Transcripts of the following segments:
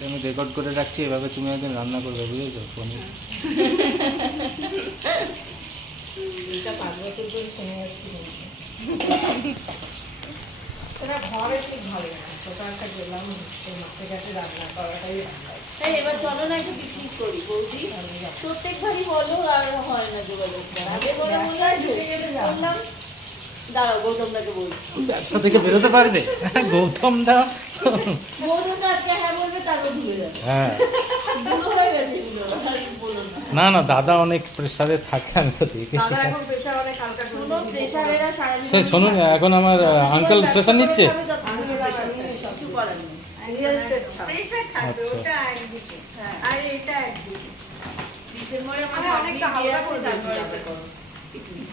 এটা আমি রেকর্ড করে রাখছি, এভাবে তুমি একদিন রান্না করবে, বুঝেছো? পনির এটা 5 বছর ধরে শুনে যাচ্ছি। সেটা ঘরে ঠিক ভালো না, ছোটো একটা গেলাম মাঠে ঘাটে রান্না করাটাই রান্না। এই এবার চলো না একটু পিকনিক করি বৌদি, প্রত্যেকবারই বলো আর হয় না যোগাযোগ। আগে বলে বললাম দাঁড়াও গৌতমদাকে বলছি। ব্যবসা থেকে বেরোতে পারবে গৌতম দা? গৌতম দা আজকে হ্যাঁ বলবে, তারপর ঢুকে যাবে। হ্যাঁ, বুড়ো হয়ে গেছে এগুলো, আর বলো না। না না, দাদা অনেক প্রেশারে থাকে, আমি তো দেখেছি। দাদা এখন প্রেশার অনেক হালকা করে কোনো প্রেশারেরা সারাদিন সে শুনুন, এখন আমার আঙ্কেল প্রেশার নিচ্ছে। কিছু করার নেই। প্রেশার থাকবে, আচ্ছা। ওটা একদিকে হ্যাঁ। আর এটা একদিকে। ডিসেম্বরে আমি অনেকটা হালকা করে জানুয়ারি যাচ্ছি করো।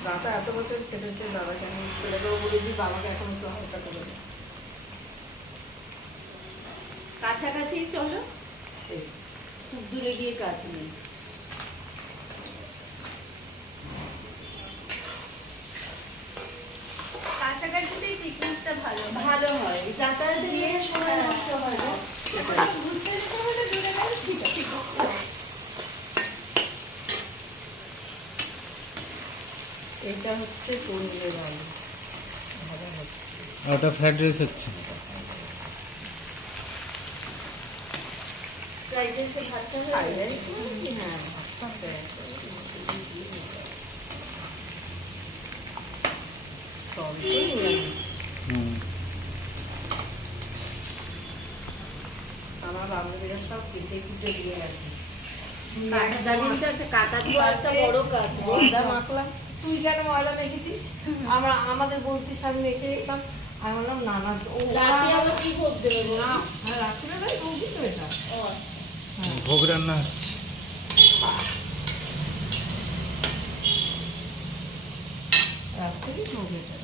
দাদা এত বছর খেটেছে, দাদা কেন ছেলেকেও বলেছি বাবাকে এখন একটু হালকা করে দাও। কাছাকাছি চলো, খুব দূরে গিয়ে কাজ নেই। কাছাকাছিতেই পিকনিকটা ভালো হয়। ভালো হয়, যাতায়াত নিয়ে সময় নষ্ট হয় না। ঘুরতে যেতে হলে দূরে গেলে ঠিক আছে। এটা হচ্ছে পনিরের আলু ভাজা হচ্ছে। ওটা ফ্রাইড রাইস হচ্ছে। ফ্রাইড রাইসে ভাতটা হয়ে খাই যায়। হ্যাঁ, ভাতটা দেয়। সবই নিরামিষ। হুম। আমার বান্ধবীরা সব কিনতে কিনতে দিয়ে গেছে। কাঁটা কিন্তু একটা কাটা তো একটা বড় কাজ গো। ময়দা মাখলাম, তুই কেন ময়দা মেখেছিস? আমরা আমাদের বলতি আমি মেখে গেলাম। আমি বললাম না না, ও রাতে আবার কি করতে হবে না, না? হ্যাঁ রাত্রিবেলায় বলছি তো এটা। ও, ভোগ রান্না হচ্ছে। রাত্রেই হোক এটা।